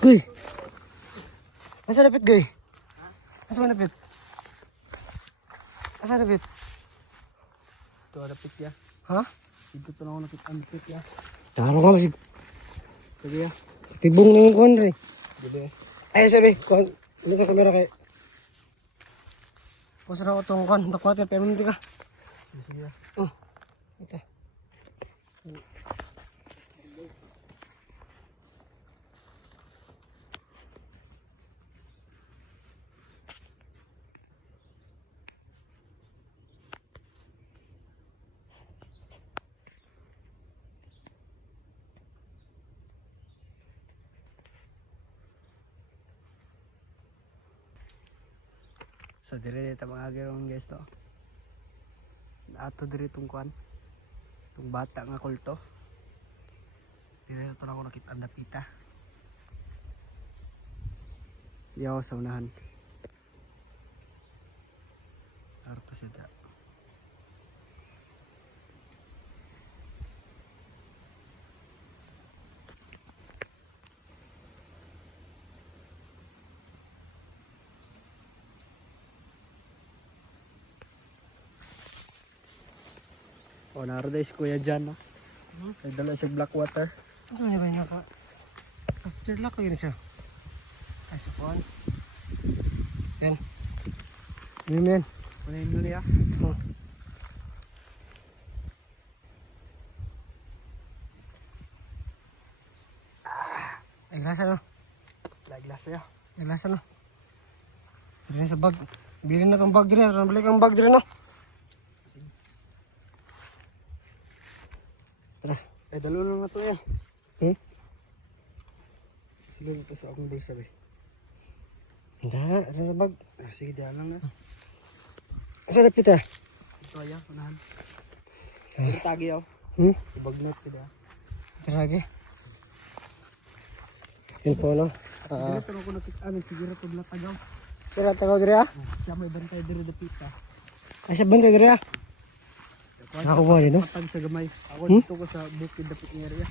Goy. Asa lapit, Goy? Asa lapit? Asa lapit? Ito lapit ya. Ha? Ito to na ako nakit ya. Taro nga masig. Sige ya. Tibong na yung kuhan rin. Sige. Ay, sabi. Kuhan. Ano sa kamera kay? Pusa na ko itong kuhan. Nakuha pero hindi ka. Sige ya. Ito. So dire dito mga agirong guys to. Ato dire itong kuan. Itong bata nga kulto. Dire ito na ako nakita ang dapita. Yaw sa unahan. Arto siya da. O naroon si Kuya Jan no? Nagdala siya black water. Asa ba niya ka? After lock ko yun siya. Ay, sa kuhan. Yan. Yun yan. Kunin mo niya. Oh. Ay, glasa no? Laglas siya. Ay, glasa no? Dili sa bag. Bilhin na tong bag dili. Balik ang bag dili no? Eh dalo na to ya. Sige pa sa akong bulsa be. Hindi na. Sa bag. Sige diyan lang na. Asa lapit ah? Ito ya, unahan. Ito tagi yaw. Ibagnat ko da. Taragi. Yun po no? Dire to ko nakita ano siguro to black tagaw. Sira tagaw diri ah? Siya may bantay dire dapita. Ay, sa bantay diri ah? Nakakuha rin no? Matag sa gamay. Ako dito ko sa bukid dapit ng area.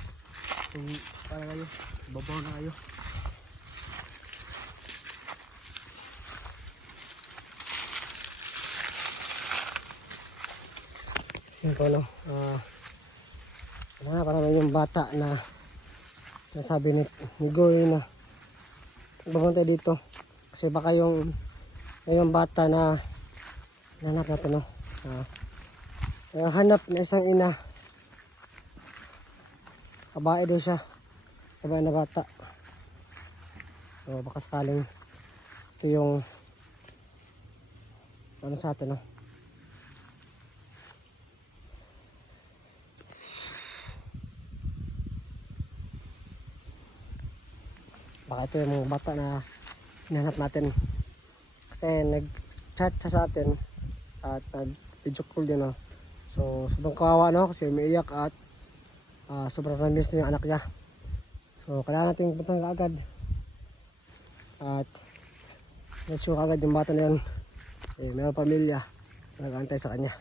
Kung para kayo, babaw na kayo. Yun po no? Parang yung bata na nasabi ni Goy na babantay dito. Kasi baka yung bata na nanap natin no? Hanap na isang ina. Babae daw siya. Babae na bata. So baka sakaling ito yung ano sa atin no? Baka ito yung mga bata na hinahanap natin. Kasi nag-chat siya sa atin at nag-video call din no? So sobrang kawawa no? Kasi umiiyak at sobrang ramiss niya yung anak niya. So kailangan natin puntang agad at rescue agad yung bata na yun. Kasi may pamilya na nag-aantay sa kanya.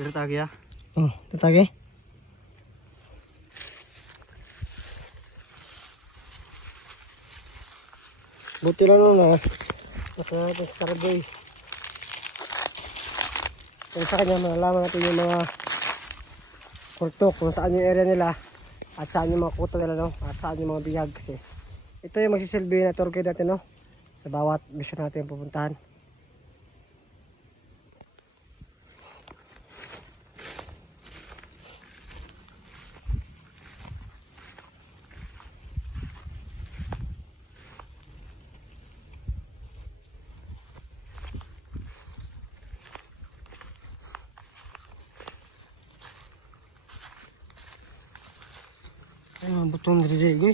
Dire tagi ya. Tatagi. Buti lang nun nakita natin sa Starboy. Kaya sa kanya malalaman natin yung mga kulto kung saan yung area nila at saan yung mga kuta nila no? At saan yung mga bihag kasi ito yung magsisilbi na tour guide natin no? Sa bawat mission natin pupuntahan. Ay, mga butong diri goy.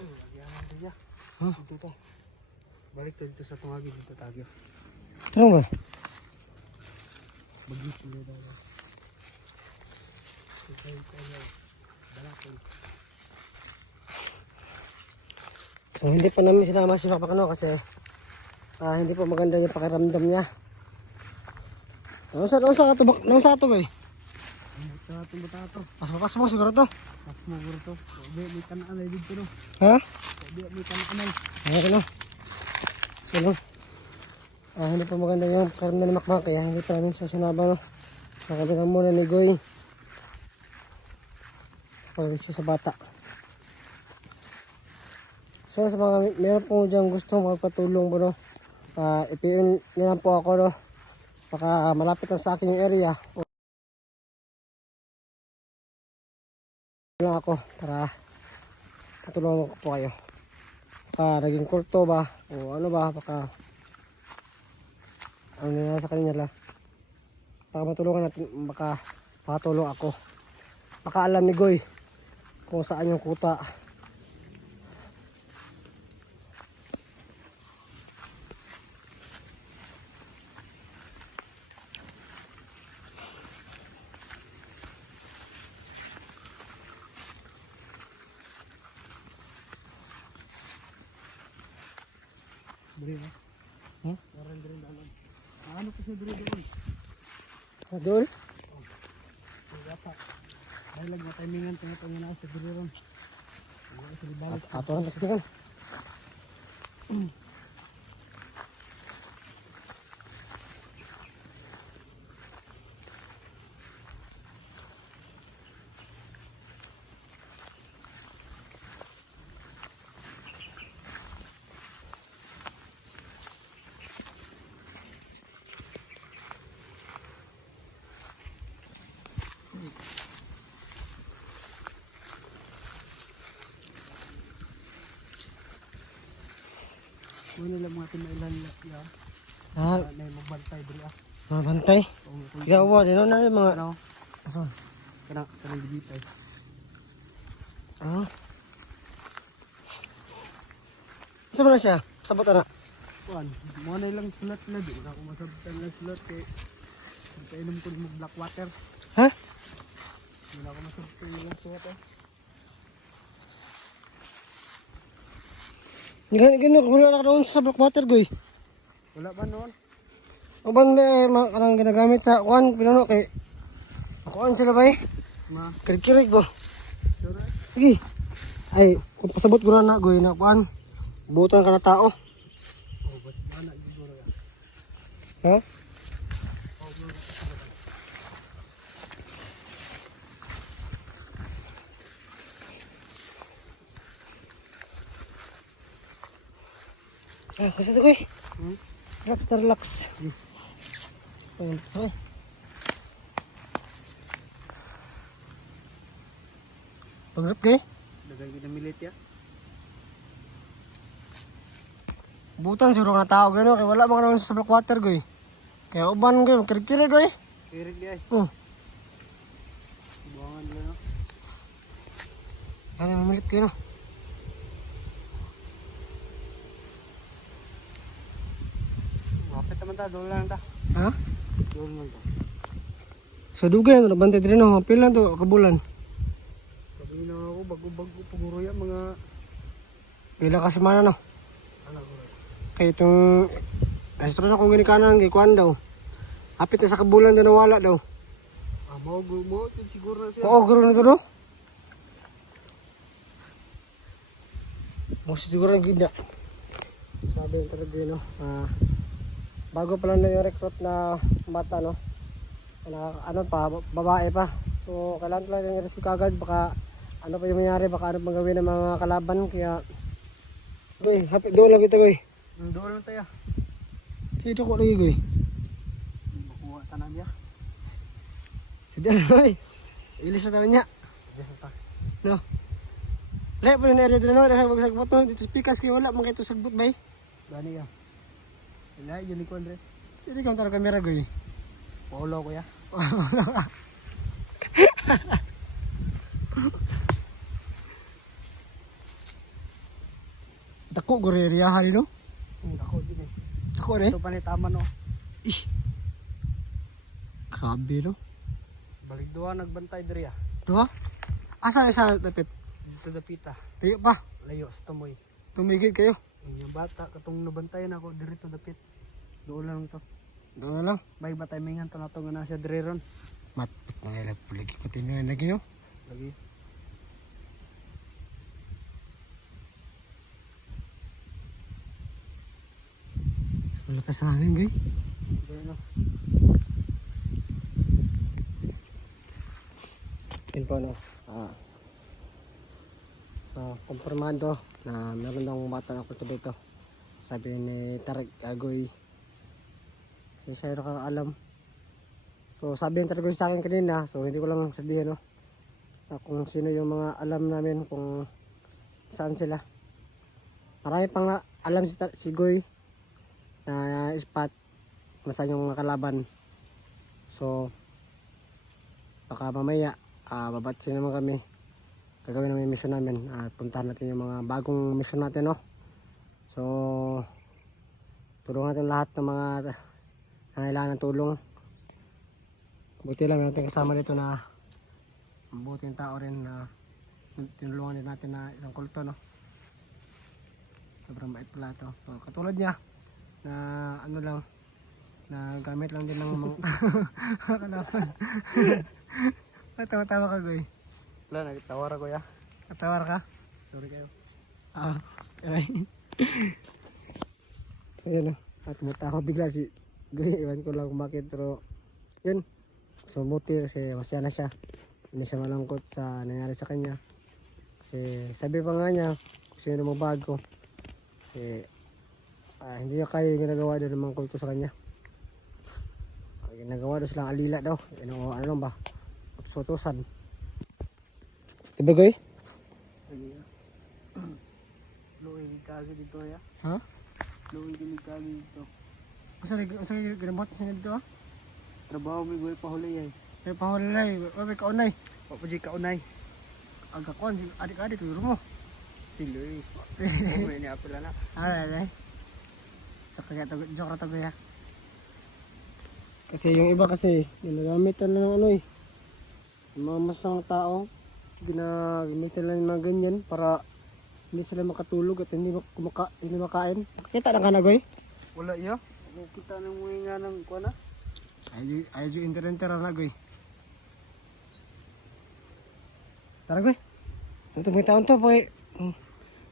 Lagyan dia. Dito to. Balik to dito sa tungagi dito tagyo. Tara ba? Bagit ulit daw. Okay, balakon. So hindi pa namin sila masipak no kasi hindi po maganda yung pakiramdam niya. Nang sa ka to, nang sa to bay. Bata to. Pas mo siguro to. Mas mo to. Sabi, may kananay dito no. Ha? Sabi, may kananay. Ayan no. So no. Hindi pa maganda yung karne ni Makmak kaya hindi pa namin sa sinaba no. Nakabilang muna ni Goy. Sa pagresyo sa bata. So sa mga meron po dyan gusto magpatulong po no. I-PM nyo lang po ako no. Baka malapit lang sa akin yung area. Lang ako para patulungan ko po kayo. Baka naging kulto ba o ano ba baka ano nila sa kanila. Baka matulungan natin, baka patulong ako. Baka alam ni Goy kung saan yung kuta. Diri ba? Meron diri dalan. Ano ko sa diri doon? Doon? Bata. Dahil lang matimingan tinatong na sa diri ron. Ano sa balik. Ato lang kasi kan. Kuno lang mga tinailan ya. Ah, Na magbantay diri ah. mga bantay. Gawa din na yung mga Ano? aso. Kanang digitay. Ah. Saan na siya? Sabot na. Kuan, mo na lang sulat na di ako masabtan lang sulat kay kainom ko ng black water. Ha? Wala ko masabtan lang sulat eh. Gano'n, wala ka doon sa Blackwater, Goy. Wala ba noon? O ba mga kanang ginagamit sa kuan, pinano kay kuan sila ba eh? Ma, Kirik-kirik ba? sure. Sige. Ay, kung pasabot ko na Goy na kuan. Butan ka na tao. Oh, bas mana siguro ya. Ha? Ah, kasi ito, uy. Relax na relax. Sorry. Pagrat kay? Dagan kita milit ya. Butan siguro na tao gano'n kay wala mga naman sa Blackwater, Goy. Kaya uban Goy, kirik-kirik, Goy. Kirig di ay. Hmm. Buangan nila no. Ano mamilit kayo, no? Mapit naman ta, doon lang ta. Ha? Doon lang ta. Sa dugay na bantay din no, pil na to kabulan. Sabi na ako, bago-bago paguro ya mga Pila ka semana no. anak ko. Kay itong restaurant na kung ginikanan kay kuan daw. Hapit na sa kabulan daw nawala daw. Ah, mo siguro na siya. Oo, garo na to no. Mo siguro ang gida. Sabi ko talaga no. Bago pa lang na yung recruit na bata no. Ano pa, babae pa. So kailangan talaga yung rescue kagad baka ano pa yung mangyari, baka ano pang gawin ng mga kalaban kaya Goy, hapit doon lang kita Goy. Doon lang tayo. Sito ko lagi Goy. Makuha tanan niya. Sige na Goy. Ilis na tayo niya. Desa ta. No. Lep po na area dito no, dahil magsagbot no, dito speakers kay wala man kay to sagbot bay. Gani ya. Wala yun ni Andre. Dito ka tara kamera Goy. Paulo ko ya. Dako goreriyahan no. Ako din eh. Dako eh. Ito pa ni tama no. Ih. Grabe no. Balik doon nagbantay diri ah. Duha? Asa isa dapit? Dito dapita. Tayo pa. Layo sa tumoy. Tumigil kayo. Yung bata katong nabantayan ako diri to dapit. Doon lang to. Doon na lang. Bay ba timingan to nato nga na siya dire ron. Mat, nangilag po lagi ko tinuan lagi no. Lagi. Wala ka sa amin, guys. Dire no. Yun po, no. So, kumpirmado na meron daw bata na kulto dito. Sabi ni Tarik Agoy. So, sa'yo ka alam. So, sabi ni Tarik Agoy sa akin kanina. So, hindi ko lang sabihin, no. Kung sino yung mga alam namin, kung saan sila. Marami pang alam si Goy na spot kung saan yung makalaban. So, baka mamaya babatsin naman kami, gagawin namin yung mission namin at puntahan natin yung mga bagong mission natin, no. So tulungan natin lahat ng mga nangailangan ng tulong. Buti lang meron tayong kasama dito na mabuting tao rin na tinulungan din natin na isang kulto, no. Sobrang bait pala ito. So katulad niya na ano lang, na gamit lang din ng mga kalaban. Tawa-tawa ka, Goy. Wala nagtawar ako ya. Natawar ka? Sorry kayo. Okay. So yun, at muta ako bigla si Goy. Iwan ko lang kung bakit, pero yun. Sumuti kasi masaya na siya. Hindi siya malungkot sa nangyari sa kanya. Kasi sabi pa nga niya, kung sino mo bago. Kasi hindi niya kaya yung ginagawa doon ng mga kulto sa kanya. Ginagawa doon silang alila daw. Ano lang ba? Absotusan. Diba, Goy? Lagi ya. Luwi kagi dito ya. Ha? Luwi kagi dito. Masa ginabot siya dito, ah? Trabaho mi goy pahulay ay. May pangulay, may kaunay. Wa pa kau unay. Agak kon, adik-adik tuh rumah. Tiloy. May ni apil na. Alay. Saka kaya joke to ya. Kasi yung iba kasi ginagamit na ng ano eh. Yung mga masamang tao, ginagamit nila ng mga ganyan para hindi sila makatulog at hindi makain. Kita lang ka na, Goy? Wala iya. Kita nang nga ng kuana. Ayos yung internet na, Goy. Tara, Goy. Sa itong may taon to, boy.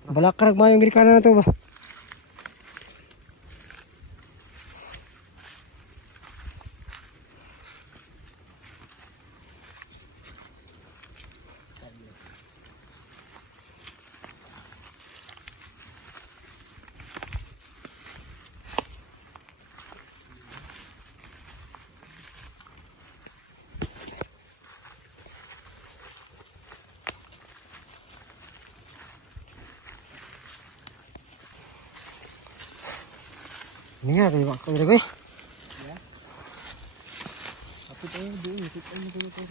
Balakarag mga yung Amerikana na to ba? Ini nga, tayo ako nila, Goy. Tapi tayo doon, ikot ay naguluto.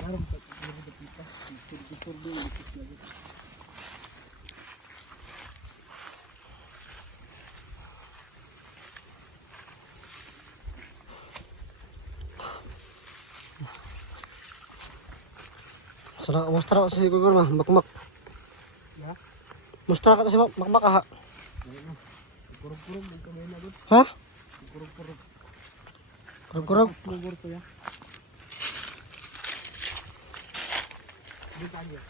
Larang pa kita. Ikot doon, ikot lagi. Sarang mustra ko sa Goy mah, makmak. Ya. Mustra ka to si makmak ha. Kurug-kurug ang kamay na doon. Ha? Kurug-kurug. Kurang-kurang. Kurug to ya. Dito aja.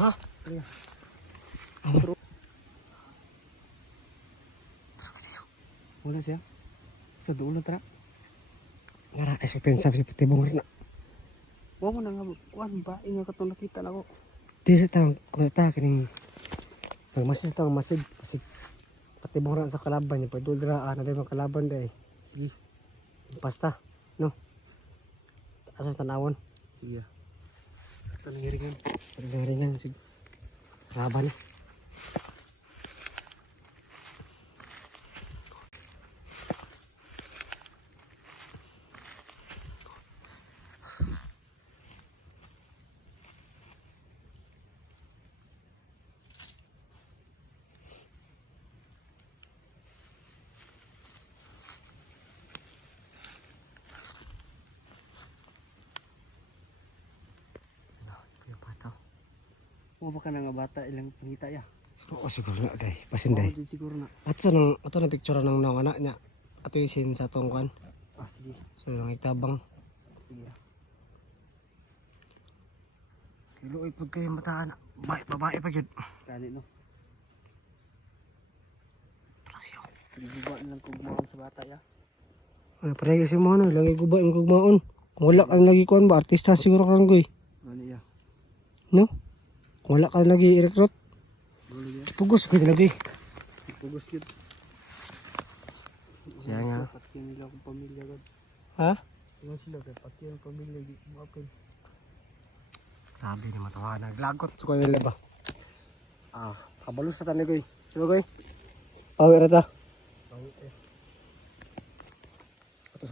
Ha? Iya. Wala siya. Sa dulo tara. Ngara, ay pensab si Patibong rin na. Wa mo na nga kuan ba inyo katong nakita nako. Di sa tang, kung sa tang, kining pagmasis tang masig, Patibong rin sa kalaban niya. Pwede dira, na rin mga kalaban dahil. Sige. Basta, no? Asas tanawon. Sige. Ito nangiringan. Ringan-ringan, sig. Kalaban eh. Mo ba ka na nga bata ilang pangita ya? Oo, siguro na, day. Pasinday. Din siguro na. At sa nang, ato na picture ng anak niya. Ato yung scene sa tongkuan. Sige. So, nang itabang. Sige. Kiluoy pag kayo mataan. Babae pa yun. Kani no. Trasyo. Giba na lang kung maon sa bata ya. Ano, pareho si mo, no? Langi guba yung kugmaon. Kung wala ka lagi kuhan ba, artista siguro ka lang, goy. Ano ya? No? Kung wala ka lagi i-recruit, Gulo ya. pugos ko lagi. Pugos gid. Siya nga. Pati nila akong pamilya gud. Ha? Nga sila kay pati ang pamilya gid mo apil. Grabe na matawa. Naglagot. So, kaya nila ba? Kabalus sa tani, goy. Diba, goy? Pawi rata. Pawi eh. Ato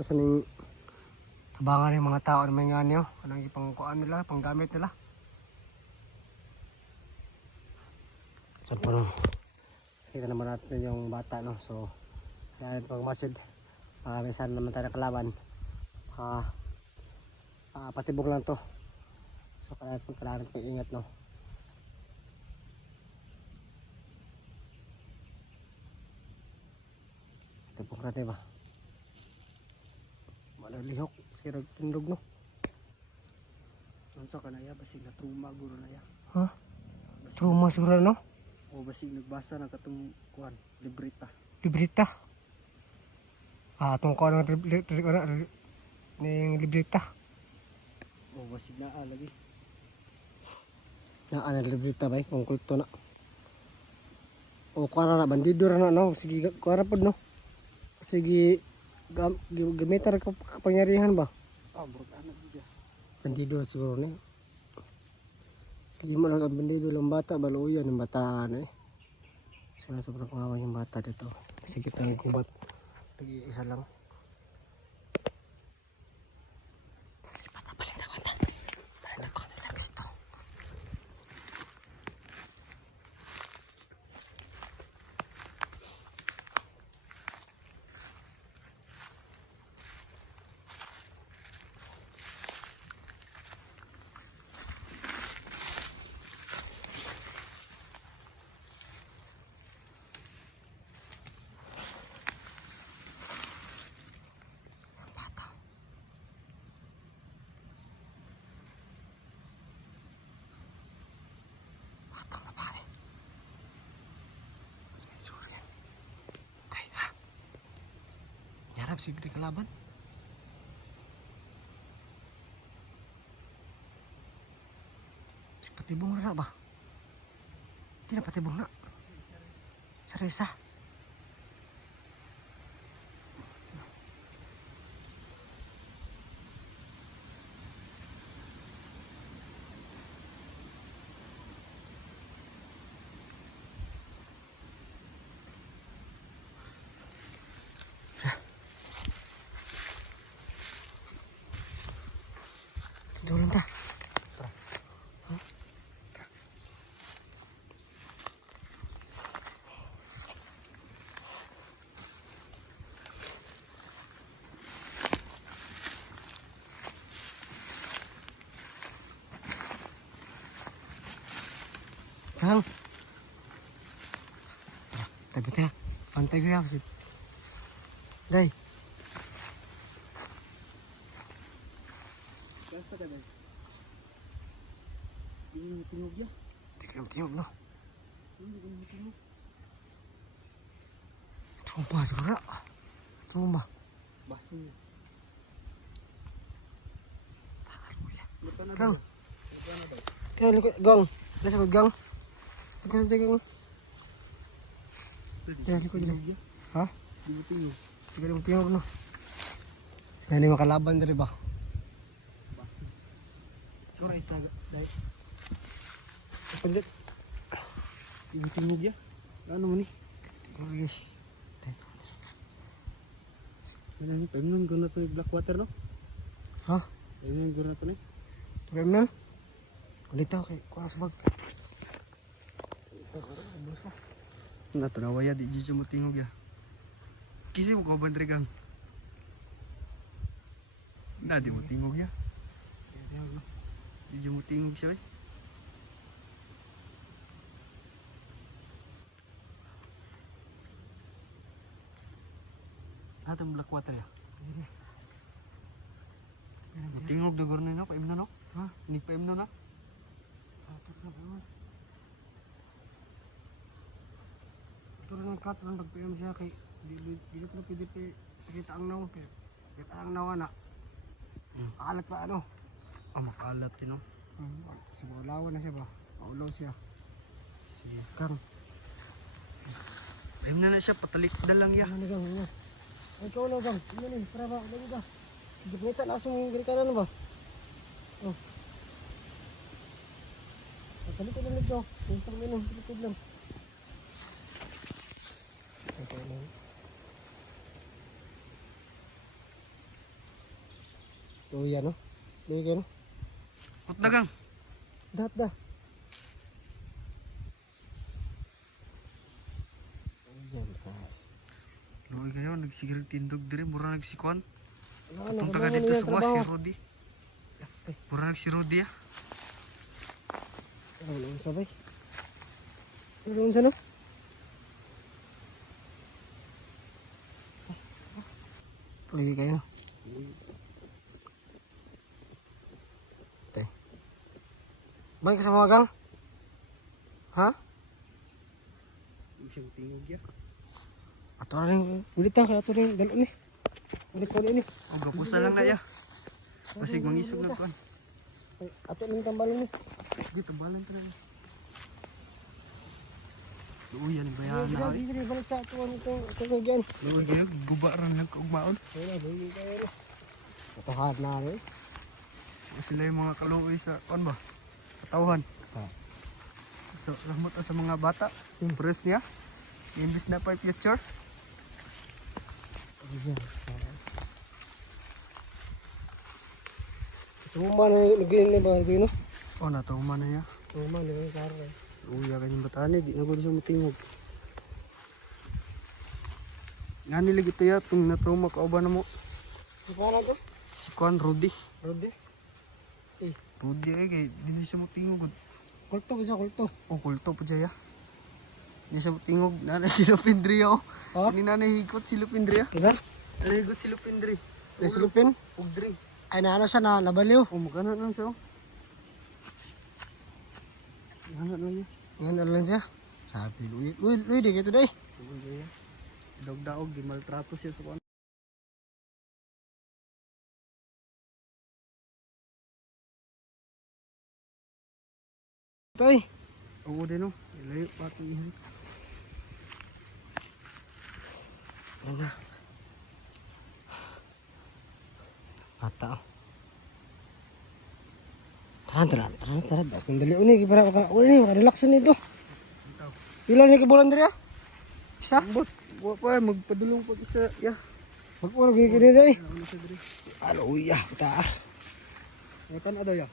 sa ning tabangan ng mga tao na may nga niyo. Anong ipangkuan nila, panggamit nila. So, parang kita naman natin yung bata, no? So, kaya pang masid. Minsan naman tayo kalaban. Patibok lang to. So, kailangan pang ingat, no? Patibok natin ba? Malilihok. Sige, tindog, no? Unsa ka na ya basig na trauma guro na ya. Ha? Trauma siguro, no? O basig nagbasa na katong kuan, libreta. Libreta. Itong kuha ng libreta. O basig na lagi. Na libreta ba? Kung kulto na. O kuha na bandido na, no? Sige, kuha na po, no? Sige, gamitan ka kapangyarihan ba? Bro, anak gid ya. Bandido siguro ni. Hindi mo lang ang bandido lang bata, baluyan ng bataan eh. So, sobrang kawawa yung bata dito. Sige, ng gubat. Isa lang. Bata, balik na kwenta. Balik na kwenta lang dito. Harap sige kalaban. Si patibong na ba? Hindi na patibong na. Sarisa. Dulong ta. Kang. Tabi tayo. Pantay ko yan. Day. Basta ka dai. Hindi mo tingog ya. Hindi ka naman tiyog, no? Hindi ko mo tingog. Tumba siguro. Tumba. Basin niya. Lupa na Kang. ba? Kaya likod, gang. Nasa likod, gang. Nasa likod, gang. Kaya likod na. Ha? Hindi mo tingog. Hindi ka naman tiyog, no? Sila ni makalaban na rin ba? Ora isa dai. Pandit. Hindi mo tingog ya. Ano mo ni? English. Ano ni? Pemnon guna to Blackwater no? Ha? Pemnon guna to ni. Kaya mo? Ulit ako kay kuha sa bag. Nga to na waya di jud mo tingog ya. Kisi mo ko bandre kang. Na di mo tingog ya. Di mo tingog siya. Atong black water ya. Tingog dugor na no, paim na no? Ha? Ni paim na na? Sakit na ba? Ito rin ang cut lang pag-PM siya kay dili ko na PDP pakita ang naw kay kita ang nawa na. Alat pa ano? Makalat din no? Siguro lawan na siya ba? Maulaw siya. Sige. Kang. Paim na siya, patalik na lang ya. Ano gang? Ano? Ay ikaw na gang. Ano ni? Para ba? Ano ba? Gipita na asong girikanan ba? Oh. Pagkalit ko lang nito. Pintang minum, pilipid lang. Ito lang. Luya no? Luya kayo no? Put na gang. Dahat dah. Ayan ka. Luoy kayo, nagsigarig tindog dire, mura nagsikuan. Ano, Itong taga dito sa buwas, si Rudy. Mura nagsi Rudy ah. Ano lang sabay? Ano lang sa no? Luya kayo. Tay. Bang ka sa mga gang? Ha? Siyang tingog ya. Ato rin, ulit lang kaya ato rin, dalo ni. Ulit ko ni. O, gapusa lang na ya. Pasig mangisog na kuan. Ato lang tambalan ni. Dito, balan ka na. Luoy yan, bayahan na ako eh. Hindi balik sa ato ito kagyan. Luoy kayo, guba rin lang kaugmaon. Wala, hindi kayo. Ito hard na rin. Sila yung mga kaluoy sa, kuan ba? Katauhan. So, rahmot sa mga bata. Yung breast niya. Imbis na pa future. Ayan. Tuma na naging na ba ito no? O, natauman na niya. Tuma na yung karo. Uya kanyang batani, di na ko siya matingog. Nga nilig ito ya, itong natrauma ka ba na mo? Si Pana to? Si Kuan, Rudy. Rode? Rudy eh, kaya di na siya matingog. Kulto bisa kulto. O, kulto po siya ya. Di siya matingog, nanay si Lupindri o. Ha? Hindi nanay higot si Lupindri ya. Isa? Nanay higot si Lupindri. May silupin? Ugdri. Ay na ano siya na nabaliw. O, magkano lang siya o. Magkano lang niya. Ngayon ano lang siya. Sabi, uy, di kito day. Daog-daog, di maltrato siya sa kuan. Ito ay. Oo din o, ilayo pati yan. Ano? Bata oh. Tara. Bakit dali unig, para relax nito. Pila ni kibulan diri ah? Isa? Ambot, buwa pa, magpadulong po isa. Ya, Wag mo lagi kini day. ano siya diri. Alo uya, ta. Matan ada ya.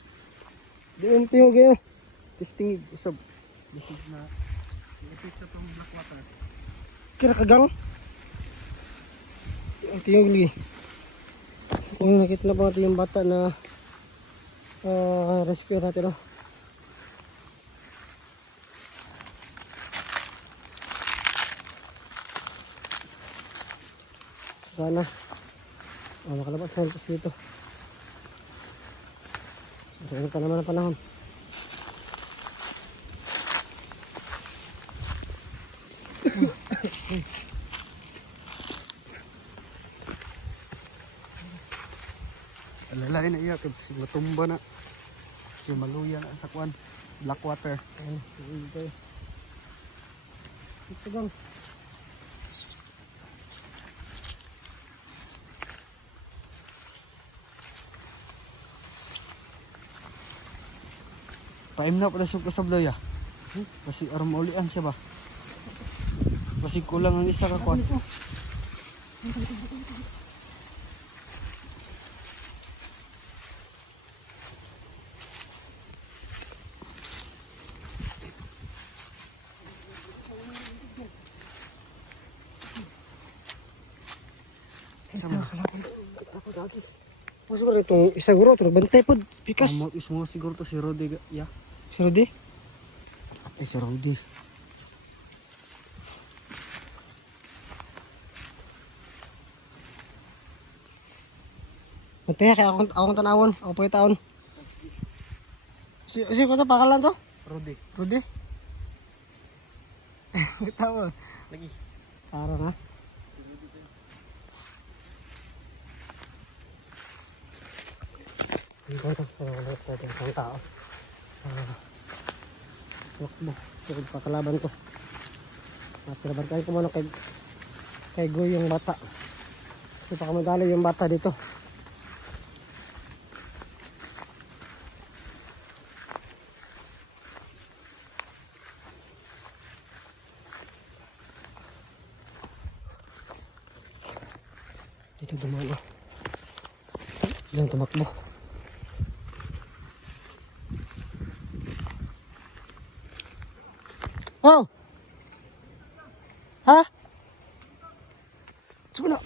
Di mo tiyo gayo. Testing usab. Bisig na. Ipit sa tong black water. Kira kagang. Tiyo lagi. Kung nakita na ba natin yung bata na rescue natin oh. Sana makalabas na ito dito. Ano pa naman ang panahon. Alalay na iya, kasi matumba na. Yung maluya na sa kwan. Black water. Ayun, ito. Ito gang. Paim na pala siya kasabloy ya. Kasi aram ulian siya ba? Kasi kulang ang isa ka kwan. Isa kalapit. Puso ko ito, isa guro, ito bantay po, pikas. Amot is mo siguro to si Rodi ya. Si Rudy? Ay, si Rudy. Matiya kaya akong tanawon. Ako po yung taon. Si ko to, pakalan to? Rudy. Rudy? Tawa. Lagi. Tara na. Ito ito. Ito isang tao. Tukbo. Tukod pa kalaban ko. Pinabantayan ko muna kay Goy yung bata. Kasi baka madali yung bata dito. Dito dumano. Diyan tumakbo. Oh! Ha? Coba nak.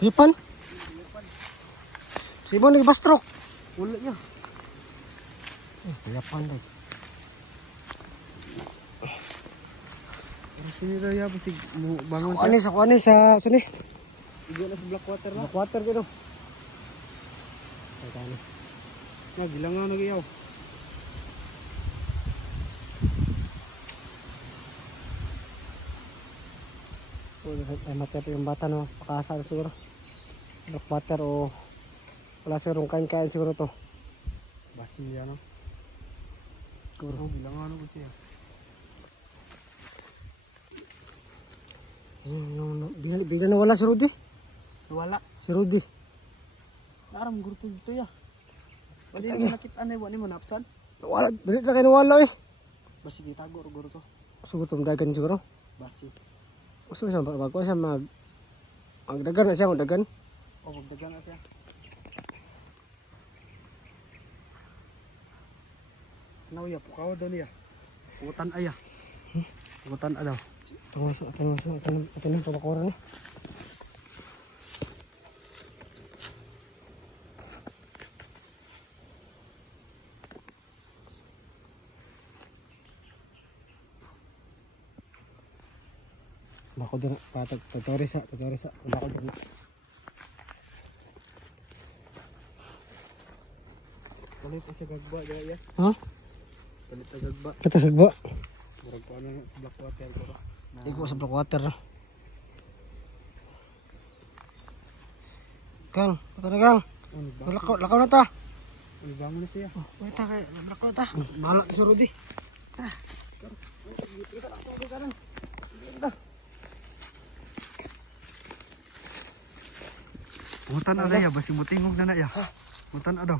Kuyapan? Sibon lagi bastrok. Wala niya. Kuyapan dai. Sini daw ya basig bangon Sa kuani sa sini. Igo na sa Blackwater na. Blackwater gitu. Ay kani. Nga gilangaw na giyaw. Ay matay yung bata no. Pakasal siguro. Sa Blackwater o wala siguro kain siguro to. Basi ya no. Siguro. Gilangaw na ko siya. Bigla na wala si Rudy. Wala. Si Rudy. Naram gurto dito ya. Pwede mo nakita na iwan mo napsan. Wala, dili na kayo nawala eh. Basi kita guro to. Siguro itong dagan siguro. Basi. Gusto mo siya bago siya magdagan na siya, magdagan. O magdagan na siya. Nauya pukaw daw niya. Utan aya. Utan adaw. Atin yung pamakuran eh. Bako din, patag, tutorisa. Bako din. Palit pa siya gagba daya ya. Ha? Palit pa gagba. Katasag ba? Murag pa na sa Blackwater ko. Iko sa Blackwater. Kang, ito na Kang. Lakaw na ta. Ano ba mo na siya? Wait ta kay Blackwater ta. Bahala si Rudy. Mutan ada ya, basi mutingog na na ya. Mutan ada.